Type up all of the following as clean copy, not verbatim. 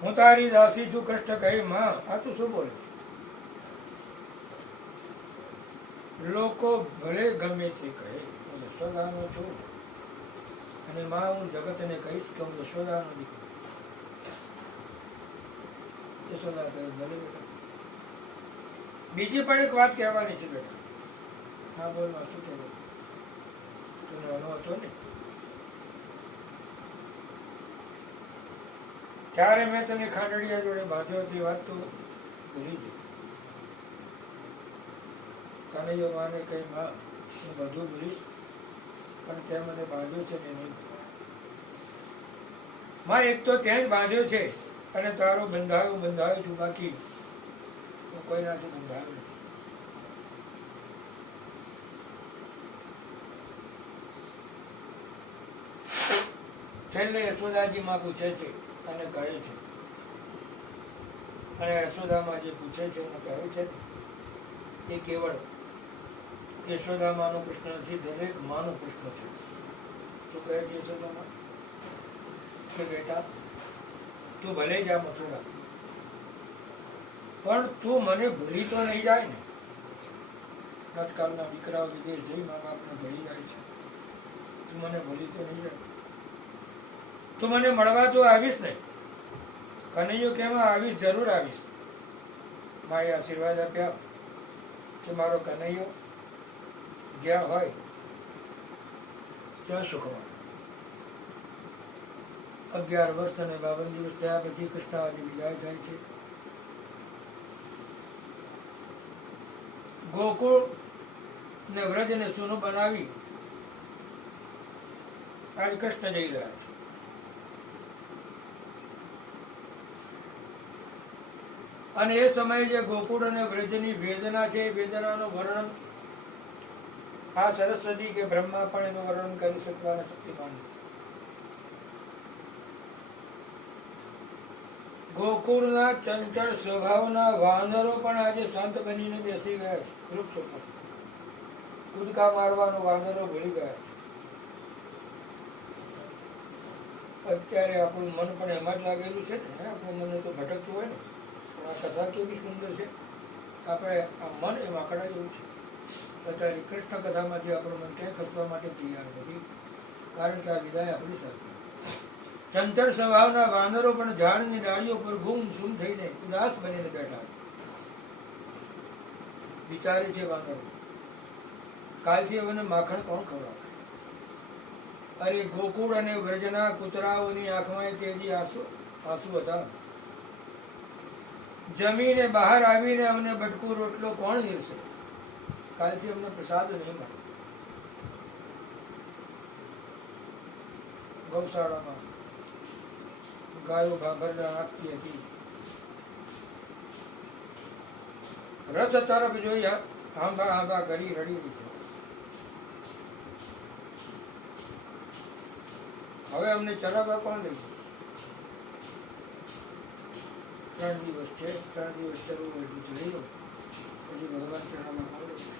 હું તારી દાસી છું કૃષ્ણ કહી માં. આ તું શું બોલે? લોકો ભલે ગમે તે કહે, હું યશોદાનો છું અને માં હું જગતને કહીશ કે હું યશોદાનો દીકરો. યશોદા કહે ભલે બેટા. બીજી પણ એક વાત કહેવાની છે બેટા. હા બોલ માં, શું કહેવું? તું નાનો હતો ને ત્યારે મેં તને ખાંડડિયા જોડે બાંધ્યો હતી, વાત તો ભૂલી ગઈ. કનૈયો માને કઈ માં હું બધું ભૂલીશ, પણ તે મને બાંધ્યો છે ને નહીં. માં એક તો ત્યાં જ બાંધ્યો છે અને તારો બંધાયો છું, બાકી હું કોઈનાથી બંધાયો નથી. છેલ્લે યશોદાજી માં પૂછે છે અને કહે છે, અને યશોદામાં જે પૂછે છે અને કહે છે એ કેવળ યશોદામાનો પ્રશ્ન નથી, દરેક માનો પ્રશ્ન છે. શું કહે છે યશોદામાં? કે બેટા તું ભલે જા મથુરા, પણ તું મને ભૂલી તો નહીં જાય ને? આજકાલના દીકરાઓ વિદેશ જઈ મા બાપને ભૂલી જાય છે. તું મને ભૂલી તો નહીં જાય? તું મને મળવા તો આવીશ ને? કનૈયો કેમાં આવીશ, જરૂર આવીશ. માએ આશીર્વાદ આપ્યા કે મારો કનૈયો જ્યાં હોય ત્યાં સુખમાં. 11 વર્ષ અને 52 દિવસ થયા પછી કૃષ્ણાજી વિદાય થાય છે. ગોકુળ ને વ્રજ ને સૂનું બનાવી આજ કૃષ્ણ જઈ રહ્યા છે. અને એ સમયે જે ગોકુળ અને વ્રજની વેદના છે, એ વેદનાનું વર્ણન આ સરસ્વતી કે બ્રહ્મા પણ એનું વર્ણન કરી શકવાના શક્તિમાન નથી. ગોકુળના ચંચળ સ્વભાવના વાનરો પણ આજે શાંત બનીને બેસી ગયા છે. વૃક્ષો પર કૂદકા મારવાનો વાનરો ભૂલી ગયા છે. અત્યારે આપણું મન પણ એમાં જ લાગેલું છે ને, આપણું મન તો ભટકતું હોય ને. પણ આ કથા કેવી સુંદર છે. આપણે આ મન એ માકડા જેવું છે. અત્યારે કૃષ્ણ કથામાંથી આપણું મન ક્યાંય ખસવા માટે તૈયાર નથી, કારણ કે આ વિદાય આપણી સાથે. ચંચળ સ્વભાવના વાનરો પણ ઝાડની ડાળીઓ પર ગુમસુમ થઈને ઉદાસ બનીને બેઠા. વિચારે છે વાનરો, કાલથી મને માખણ કોણ ખવડાવે? અરે ગોકુળ અને વ્રજના કૂતરાઓની આંખમાં તેજી આંસુ હતા. જમીને બહાર આવીને અમને બટકું રોટલો કોણ નીરશે? કાલથી અમને પ્રસાદ નહીં મળે. ગૌશાળામાં ગાયો ભાભરડા નાખતી હતી. રથ તરફ જોઈ હાંભા હાંભા કરી રડી દીધો. હવે અમને ચરાવવા કોણ લઈ? 3 દિવસ છે, 3 દિવસ ચરવું એટલું ચડી લો, પછી ભગવાન ચરાવવા કોણ લઈ?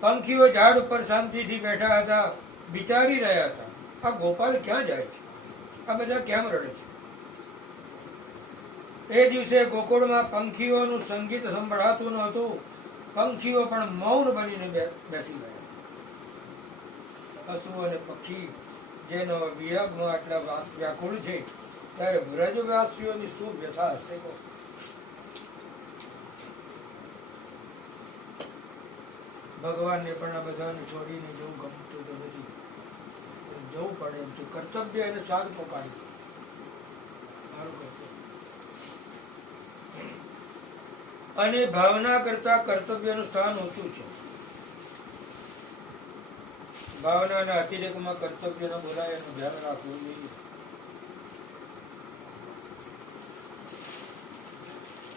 પંખીઓ ઝાડ ઉપર શાંતિથી બેઠા હતા, વિચારી રહ્યા હતા આ ગોપાલ ક્યાં જાય છે, આ બધા કેમ રડે છે. એ દિવસે ગોકુળમાં પંખીઓનું સંગીત સંભળાતું નહોતું. પંખીઓ પણ મૌન બનીને બેસી ગયા. પશુ અને પક્ષી જેનો વિયોગમાં આટલા વ્યાકુળ છે, ત્યારે વ્રજવાસીઓની શું વ્યથા હશે? ભગવાનને પણ આ બધાને છોડીને જવું ગમતું તો નથી, જવું પડે એમ છે. કર્તવ્ય એને સાદ પોકાડી છે. મારું કર્તવ્ય અને ભાવના કરતા કર્તવ્યનું સ્થાન ઊંચું છે. ભાવનાના અતિરેકમાં કર્તવ્ય ન બોલાય એનું ધ્યાન રાખવું જોઈએ.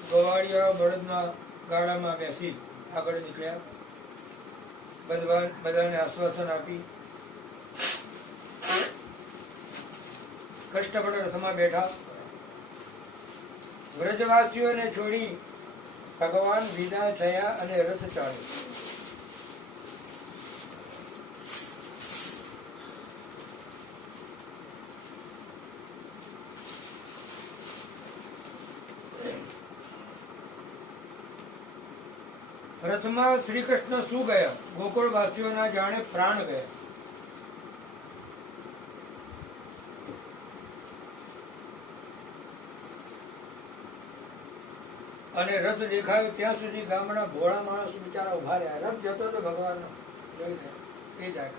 ગવાડિયા બળદના ગાડામાં બેસી આગળ નીકળ્યા. બધાને આશ્વાસન આપી કષ્ટપડ રથમાં બેઠા. વ્રજવાસીઓને છોડી ભગવાન વિદાય થયા અને રથ ચાલ્યો. રથમાં શ્રી કૃષ્ણ શું ગયા? ગોકુળવાસીઓના જાણે પ્રાણ ગયા. અને રથ દેખાયો ત્યાં સુધી ગામના ભોળા માણસ બિચારા ઉભા રહ્યા. રથ જતો તો ભગવાન એ જાય.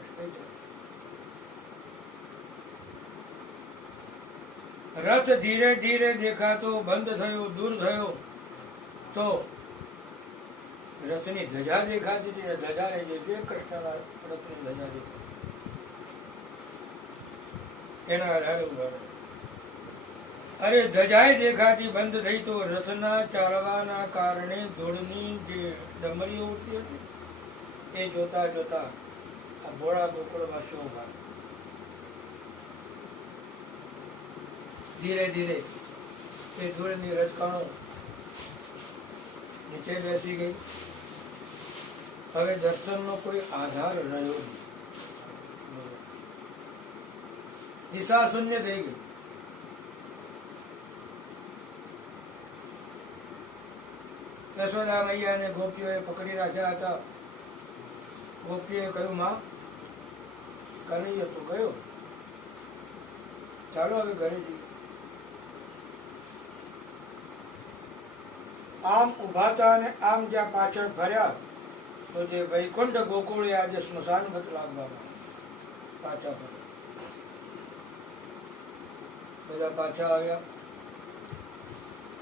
રથ ધીરે ધીરે દેખાતો બંધ થયો, દૂર થયો તો રથની ધજા દેખાતી હતી. ધજાને જે કૃષ્ણના રથની ધજા દેખાતી એના આધારે ઉભા રહ્યા. અરે ધજાએ દેખાતી બંધ થઈ તો રથના ચાલવાના કારણે ધૂળની જે ડમરીઓ ઉઠતી હતી એ જોતા જોતા આ ભોળા ગોકુળવાસીઓ ઉભા. ધીરે ધીરે એ ધૂળની રજકણો નીચે બેસી ગઈ. હવે દર્શનનો કોઈ આધાર રહ્યો નહીં. દિશા શૂન્ય થઈ ગઈ. યશોદા મૈયાને ગોપીઓએ પકડી રાખ્યા હતા. ગોપીએ કહ્યું, માં કનૈયો તો ગયો, ચાલો હવે ઘરે જઈએ. આમ ઉભા હતા અને આમ જ્યાં પાછળ ફર્યા તો જે વૈકુંઠ ગોકુળ આજે સ્મશાન વત લાગવામાં પાછા ફર્યા. બધા પાછા આવ્યા.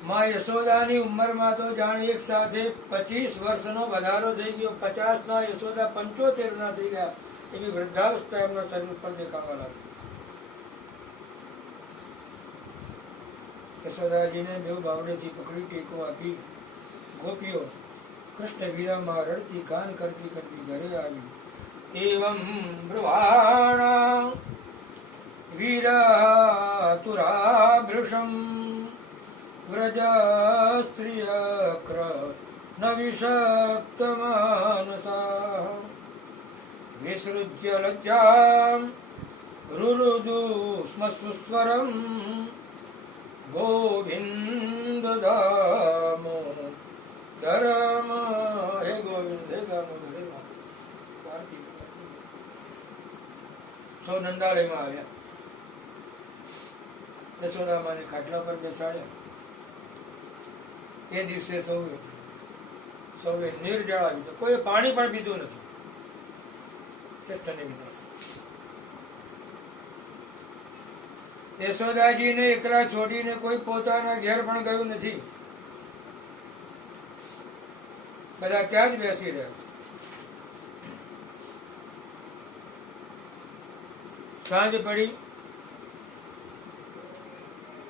માં યશોદાની ઉંમરમાં તો જાણે એક સાથે 25 વર્ષનો વધારો થઈ ગયો. 50 ના યશોદા 75 ના થઈ ગયા. એવી વૃદ્ધાવસ્થા એમના શરીર પર દેખાવા લાગી. યશોદાજીને બેઉ બાવડેથી પકડી ટેકો આપી ગોપીઓ કૃષ્ણ વીરામાં રડતી ગાન કરતી કરતી ઘરે આવી. એવમ બ્રુવાણા વીરાતુરાભૃશમ વ્રજ સ્ત્રિય ન વિષક્ત માનસા વિસૃજ્ય લજ્જામ રુરુદુ સ્મ સુસ્વરમ ગોવિંદ દામો ધરમ. હે ગોવિંદ, હે દામોદર, હે કાર્તિક. સૌ નંદાલયમાં આવ્યા. યશોદામાને ખાટલા પર બેસાડ્યા. એ દિવસે સૌએ નિર્જળા લીધો. કોઈ પાણી પણ પીધું નથી. કૃષ્ણને લીધા. યશોદાજીને એકલા છોડીને કોઈ પોતાના ઘેર પણ ગયું નથી. બધા ત્યાં જ બેસી રહ્યા. સાંજ પડી,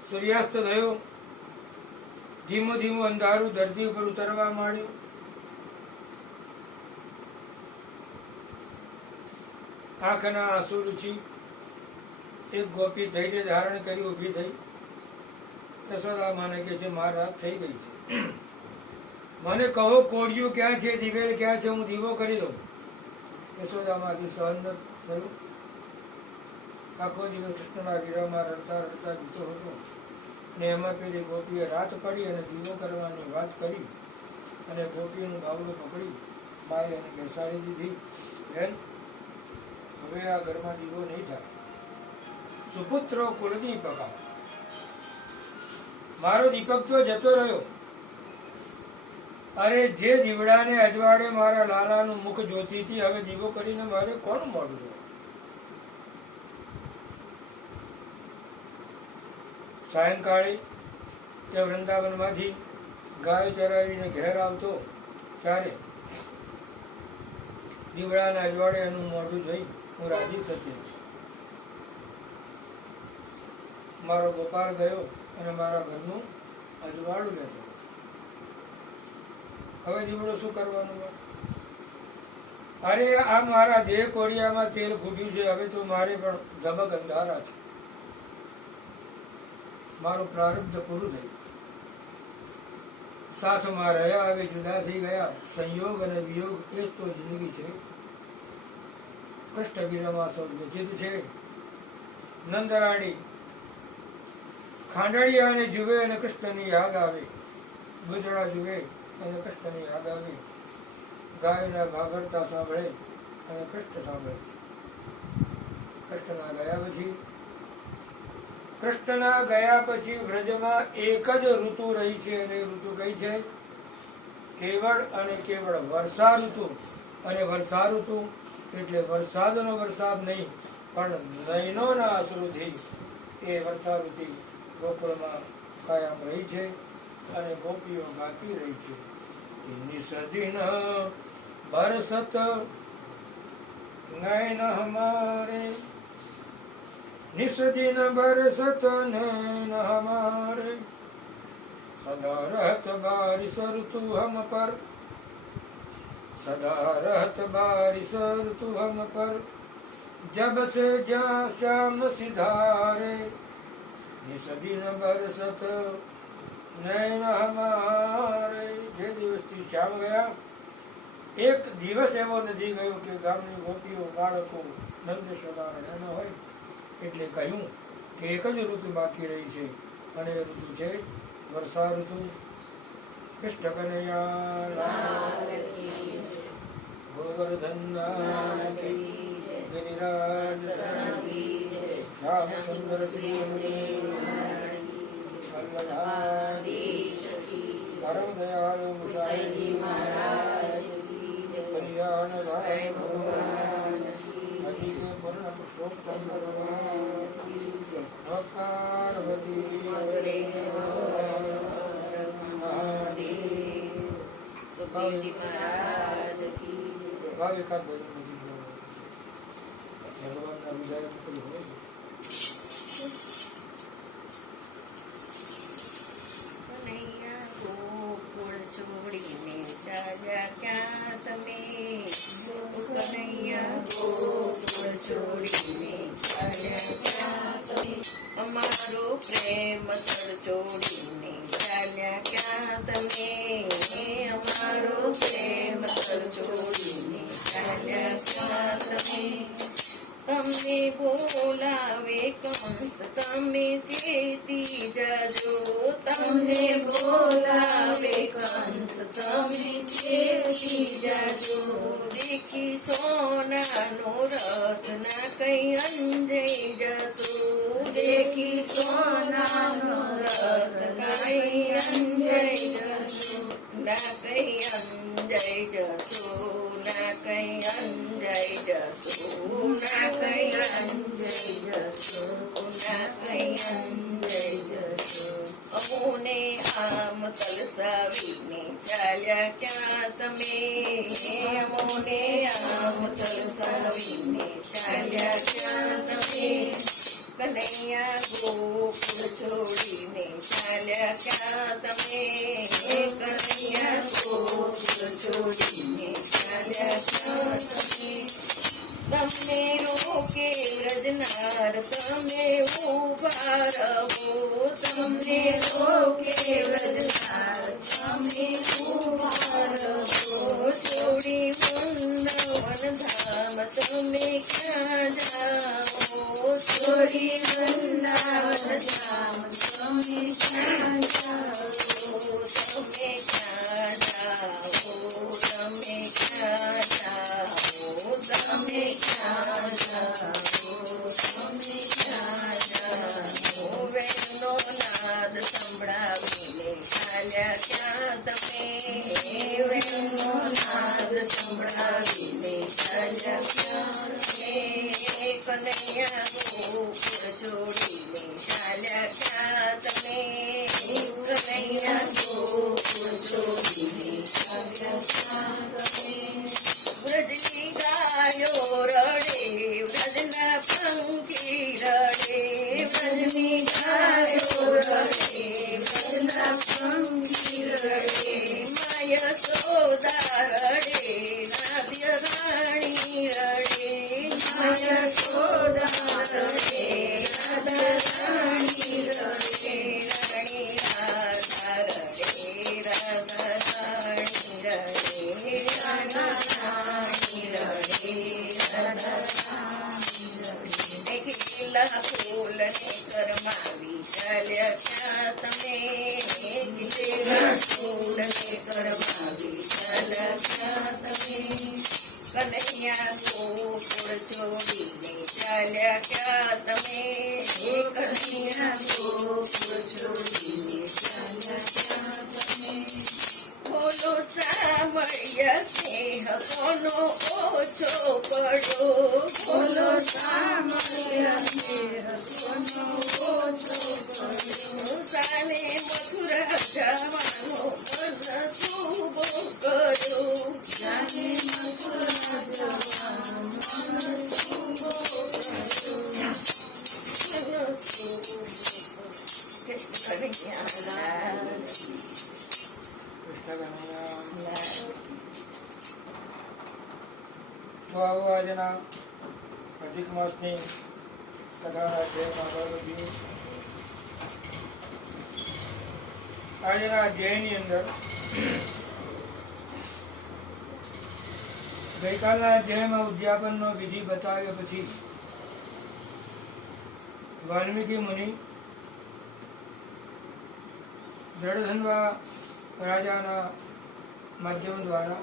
સૂર્યાસ્ત થયો. ધીમું ધીમું અંધારું ધરતી ઉપર ઉતરવા માંડ્યું. આંખના આંસુ લૂછી એક ગોપી ધૈર્ય ધારણ કરી ઊભી થઈ. યશોદા માને કે છે, મારી રાત થઈ ગઈ છે. મને કહો, કોડિયું ક્યાં છે, દિવેલ ક્યાં છે, હું દીવો કરી દઉં. યશોદામાંથી સહન ન થયું. આખો દિવસ કૃષ્ણના વીરામાં રડતા રડતા જીતો હતો. ને એમાં પેલી ગોપીએ રાત પડી અને દીવો કરવાની વાત કરી અને ગોપીનું બાવડું પકડી બાઈ અને બેસાડી દીધી. બેન, હવે આ ઘરમાં દીવો નહીં થાય. સુપુત્રો કુલદીપકા, મારો દીપક તો જતો રહ્યો. અરે જે દીવડાને અજવાડે મારા લાલાનું મુખ જોતી હતી, હવે દીવો કરીને મારે કોનું મોઢું જોવું? સાયંકાળે તે વૃંદાવનમાંથી ગાય ચરાવીને ઘેર આવતો ત્યારે દીવડાના અજવાડે એનું મોઢું જોઈ હું રાજી થતી. મારો ગોપાળ ગયો અને મારા ઘરનું અજવાળું લેતો. હવે દીવડો શું કરવાનું? અરે આ મારા દેહ કોડિયામાં તેલ ખૂટ્યું છે. હવે તો મારે પણ ધબક અંધારા છે. મારું પ્રારબ્ધ પૂરું થયું. સાથમાં રહ્યા, હવે જુદા થઈ ગયા. સંયોગ અને વિયોગ એ જ તો જિંદગી છે. કૃષ્ણ વીરમાં સૌ વ્યથિત છે. નંદરાણી ખાંડળિયાને જુએ અને કૃષ્ણની યાદ આવે. ગુજરા જુએ અને કૃષ્ણની યાદ આવે. ગાયના ભાગરતા સાંભળે અને કૃષ્ણ સાંભળે. કૃષ્ણના ગયા પછી વ્રજમાં એક જ ઋતુ રહી છે, અને ઋતુ કઈ છે? કેવળ અને કેવળ વર્ષા ઋતુ. અને વર્ષા ઋતુ એટલે વરસાદનો વરસાદ નહીં, પણ નયનોના અશ્રુથી એ વર્ષા ઋતુ ગોકુળમાં કાયમ રહી છે અને ગોપીઓ ગાતી રહી છે. નિસદિન બરસત નયન હમારે, निस्दिन बरसत नैन हमारे, सदा रहत बारिश ऋतु हम पर, सदा रहत बारिश ऋतु हम पर, जब से जा श्याम सिधारे, निस्दिन बरसत नैन हमारे. જે દિવસથી શ્યામ ગયા, એક દિવસ એવો નથી ગયો કે ગામની ગોપીઓ બાળકો નંદ યશોદા ન હોય. એટલે કહ્યું કે એક જ ઋતુ બાકી રહી છે, અને એ ઋતુ છે વર્ષા ઋતુ. કૃષ્ણ કનૈયા ગોવર્ધન ગિરિરાજ શ્યામ સુંદર પરમ દયાળુ કલ્યાણ ભગવાન પૂર્ણ પુરુષોત્તમ છોડીને ચાલ્યા ક્યાં તમે? કનૈયા ગોકુળ છોડીને ચાલ્યા ક્યાં તમે? અમારો પ્રેમ તળ છોડીને ચાલ્યા ક્યાં તમે? અમારો પ્રેમ તળ છોડીને ચાલ્યા ક્યાં તમે? તમને બોલાવે કંસ તમે ચેતી જાજો, તમને બોલાવે કંસ તમે ચેતી જાજો. દેખી સોનાનો રથ ના કઈ અંજઈ જશો, દેખી સોનાનો રથ કઈ અંજઈ જશો. ના કઈ અંજઈ જશો, ના કઈ અંજઈ જશો, ના કઈ અંજઈ જશો, ના કઈ અંજઈ જશો. અમોને આમ તલસાવીને ચાલ્યા ક્યાં તમે? અમોને આમ તલસાવીને ચાલ્યા ક્યાં તમે? કનૈયા ગોકુળ છોડીને ચાલ્યા ક્યાં તમે? કનૈયા ગોકુળ છોડીને ચાલ્યા ક્યાં તમે? તમને રોકે વ્રજનાર તમે ઉભા રહો, તમને રોકે વ્રજનાર તમે ઉભા રહો. છોડી વૃંદાવન ધામ તમે ક્યાં જાઓ? છોડી વૃંદાવન ધામ તમે ક્યાં જાઓ? તમે ક્યાં જાઓ? તમે ક્યાં જાઓ? તમે ક્યાં જાઓ? તમે ક્યાં જાઓ? વેણનો નાદ સંભળાવીને ચાલ્યા ક્યાં તમે? વેણનો નાદ સંભળાવીને ચાલ્યા ક્યાં તમે? કનૈયા ગોકુળ છોડીને ચાલ્યા ક્યાં તમે? કનૈયા ગોકુળ છોડીને ચાલ્યા ક્યાં તમે? વ્રજની ગાયો રડે, વ્રજના પંખી રડે, વ્રજની ગાયો રડે, વ્રજના પંખી રડે. માય યશોદા રડે, નાદ્ય રાણી રડે, માય યશોદા રડે, નાદ્ય રાણી રડે. રાણી રાધા રડે, રાધા રાણી રડે, રાધા રાણી રડે, રાધા રાણી રડે. ખીલા ફૂલને કરમાવી ચાલ્યા ક્યાં તમે? ખીલા ફૂલને કરમાવી ચાલ્યા ક્યાં તમે કનૈયા ગોકુળ છોડીને ચાલ્યા ક્યાં તમે કનૈયા ગોકુળ છોડીને ચાલ્યા ક્યાં તમે બોલો સામળ્યા સ્નેહ કોનો ઓછો પડ્યો બોલો સામળ્યા સ્નેહ કોનો ઓછો પડ્યો સાને મથુરા જવાનો મન શુભો કર્યો સાને મથુરા જવાનો મન શુભો કર્યો કૃષ્ણ કનૈયા તો આવો આજના અધિક માસની કથાના અધ્યાયમાં આગળ વધીએ. આજના અધ્યાયની અંદર ગઈકાલના અધ્યાયમાં ઉદ્યાપનનો વિધિ બતાવ્યા પછી વાલ્મીકી મુનિ જળધન્વા રાજાના માધ્યમ દ્વારા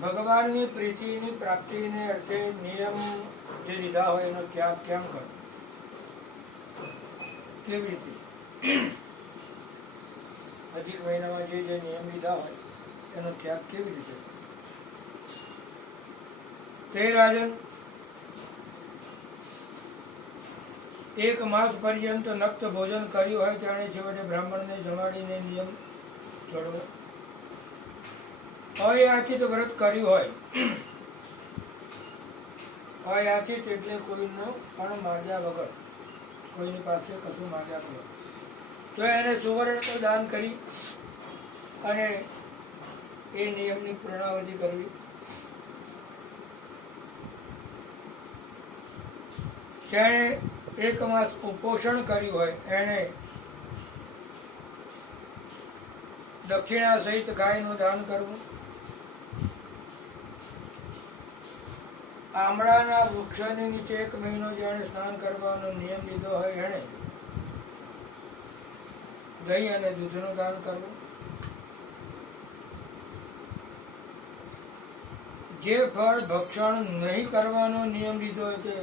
ભગવાનની પ્રીતિની પ્રાપ્તિને અર્થે નિયમ જે લીધા હોય એનો ત્યાગ કેમ કરો, કેવી રીતે અધિક મહિનામાં જે નિયમ લીધા હોય એનો ત્યાગ કેવી રીતે તે રાજન એક માસ પર્યંત નક્ત ભોજન કર્યું હોય તેણે છેવટે બ્રાહ્મણને જમાડીને નિયમ છોડવો. અયાચિત વ્રત કર્યું હોય, અયાચિત એટલે કોઈનો પણ માગ્યા વગર, કોઈની પાસે કશું માગ્યા વગર, તો એને સુવર્ણ દાન કરી અને એ નિયમની પૂર્ણાવધિ કરવી. તેણે એક માસ ઉપોષણ કર્યું હોય એને દક્ષિણા સહિત ગાયનું દાન કરવું. આમળાના વૃક્ષની નીચે 1 મહિનો જેણે સ્નાન કરવાનો નિયમ લીધો હોય એણે દહીં અને દૂધનું દાન કરવું. જે ફળ ભક્ષણ નહીં કરવાનો નિયમ લીધો હોય કે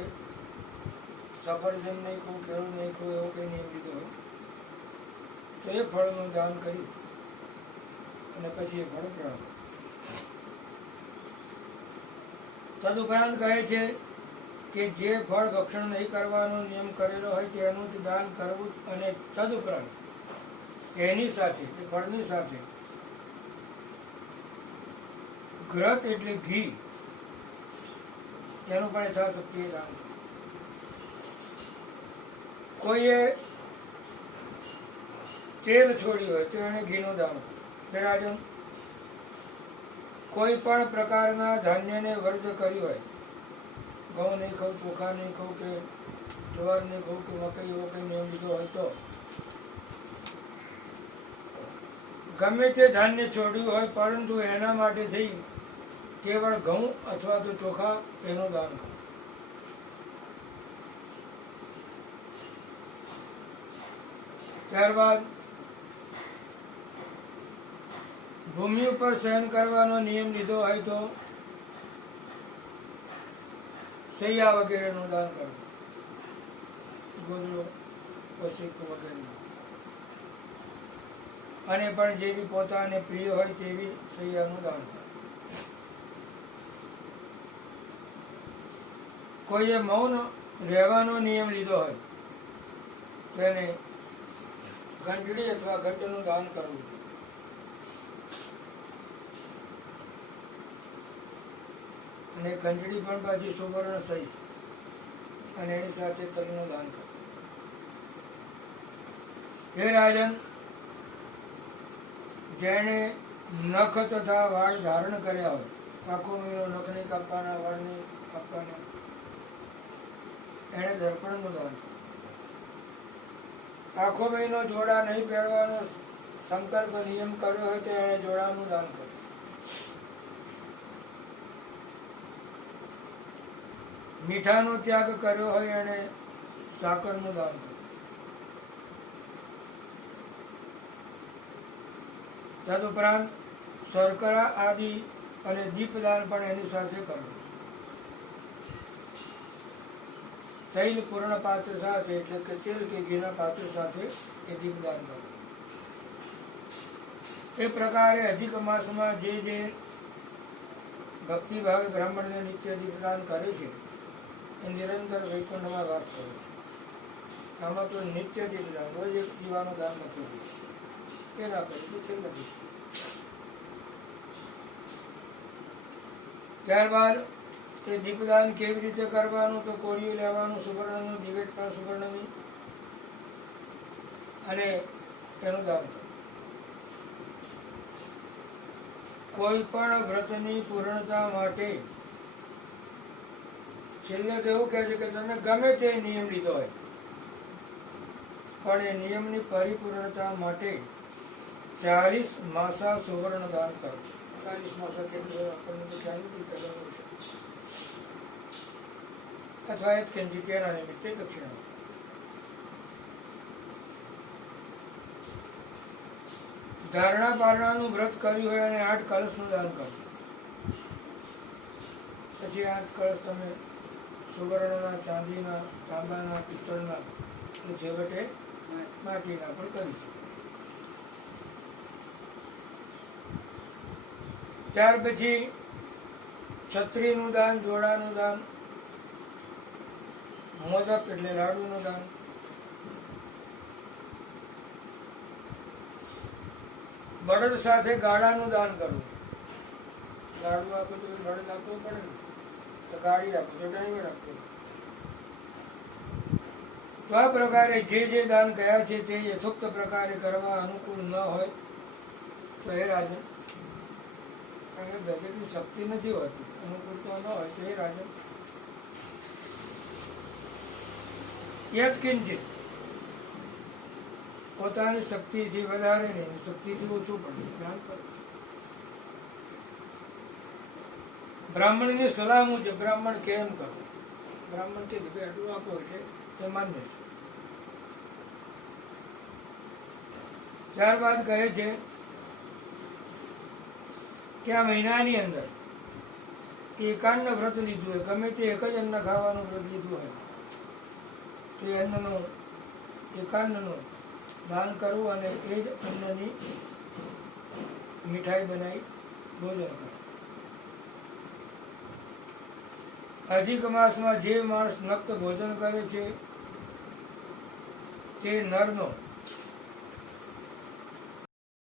સફરજન નહીં ખાવું, કેળું નહીં ખાવું, એવો કંઈ નિયમ લીધો હોય તો એ ફળનું દાન કરી અને પછી એ ફળ ગ્રહણ. તદુપરાંત કહે છે કે જે ફળ ભક્ષણ નહીં કરવાનો નિયમ કરેલો હોય તેનું જ દાન કરવું અને તદુપરાંત એની સાથે, એ ફળની સાથે ઘૃત એટલે ઘી એનું પણ યથાશક્તિ દાન. કોઈએ તેલ છોડ્યું હોય તો એને ઘીનું દાન. રાજન કોઈ પણ પ્રકારના ધાન્યને વર્જ કર્યું હોય, ઘઉં નહીં ખાવું, ચોખા નહીં ખાવું કે જુવાર નહીં ખાવું કે મકઈ એવો કંઈ નિયમ લીધો હોય તો ગમે તે ધાન્ય છોડ્યું હોય પરંતુ એના માટે થઈ કેવળ ઘઉં અથવા તો ચોખા એનું દાન કરવું. ત્યારબાદ ભૂમિ ઉપર શયન કરવાનો નિયમ લીધો હોય તો સૈયા વગેરેનું દાન કરવું, ગોદડો, ઓશિક વગેરે. અને પણ જેવી પોતાને પ્રિય હોય તેવી સૈયાનું દાન કરવું. કોઈએ મૌન રહેવાનો નિયમ લીધો હોય તેને ઘંટડી અથવા ઘંટનું દાન કરવું. અને ઘંટડી પણ પાછી સુવર્ણ સહિત અને એની સાથે તલનું દાન કરવું. હે રાજન, જેણે નખ તથા વાળ ધારણ કર્યા હોય, આખો મહિનો નખ નહીં કાપવાના, વાળ નહીં કાપવાના, એણે દર્પણનું દાન કરવું. આખો મહિનો જોડા નહીં પહેરવાનો સંકલ્પ નિયમ કર્યો હોય તો એણે જોડાનું દાન કર્યું. મીઠાનો ત્યાગ કર્યો હોય એણે સાકરનું દાન કર્યું. તદુપરાંત શર્કરા આદિ અને દીપદાન પણ એની સાથે કરવું. તૈલ પૂર્ણ પાત્ર સાથે એટલે કે તેલ કે ઘીના પાત્ર સાથે એ દીપદાન કરવું. એ પ્રકારે અધિક માસમાં જે ભક્તિભાવે બ્રાહ્મણને નિત્ય દીપદાન કરે છે એ નિરંતર વૈકુંઠમાં વાસ કરે છે. આમાં તો નિત્ય દીપદાન, રોજ એક દીવાનું દાન નથી હોતું. એ ના કરે તો છે નથી. ત્યારબાદ એ દીપદાન કેવી રીતે કરવાનું? તો કોળિયું લેવાનું સુવર્ણનું, દિવેટમાં સુવર્ણની, અને એનું દાન કરવું. કોઈ પણ વ્રતની પૂર્ણતા માટે છેલ્લે તો એવું કહે છે કે તમે ગમે તે નિયમ લીધો હોય, પણ એ નિયમની પરિપૂર્ણતા માટે 40 માસા સુવર્ણ દાન કરવું. 40 માસા કેટલું હોય આપણને તો ખ્યાલ નથી કરવાનું છે, અથવા એ જ કે તેના નિમિત્તે દક્ષિણા. ધારણા પારણાનું વ્રત કર્યું હોય અને 8 કળશનું દાન કરવું. પછી 8 કળશ તમે સુવર્ણના, ચાંદીના, તાંબાના, પિત્તળના, કે છેવટે માટીના પણ કરી શકો. ત્યાર પછી છત્રીનું દાન, જોડાનું દાન, મોદક એટલે લાડુનું દાન, બળદ સાથે ગાડાનું દાન કરવું. ગાડું આપો તો બળદ આપવું પડે ને, તો ગાડી આપો તો ડ્રાઈવર આપવો. તો આ પ્રકારે જે દાન ગયા છે તે યથોક્ત પ્રકારે કરવા અનુકૂળ ન હોય તો હે રાજન, કારણ કે દરેકની શક્તિ નથી હોતી, અનુકૂળતા ન હોય તો હે રાજન, યત કિંચિત પોતાની શક્તિથી વધારે નહીં, શક્તિથી ઓછું પણ દાન કરો. બ્રાહ્મણની સલાહ મુજબ બ્રાહ્મણ કેમ કરવું? બ્રાહ્મણ કે ભાઈ આટલું આપો એટલે તે માન્ય છે. ત્યારબાદ કહે છે કે આ મહિનાની અંદર એકાન્ન વ્રત લીધું હોય, ગમે તે એક જ અન્ન ખાવાનું વ્રત લીધું હોય તો એ અન્નનો, એકાન્નનો દાન કરવું અને એ જ અન્નની મીઠાઈ બનાવી ભોજન કરવું. અધિક માસમાં જે માણસ નક્ત ભોજન કરે છે તે નરનો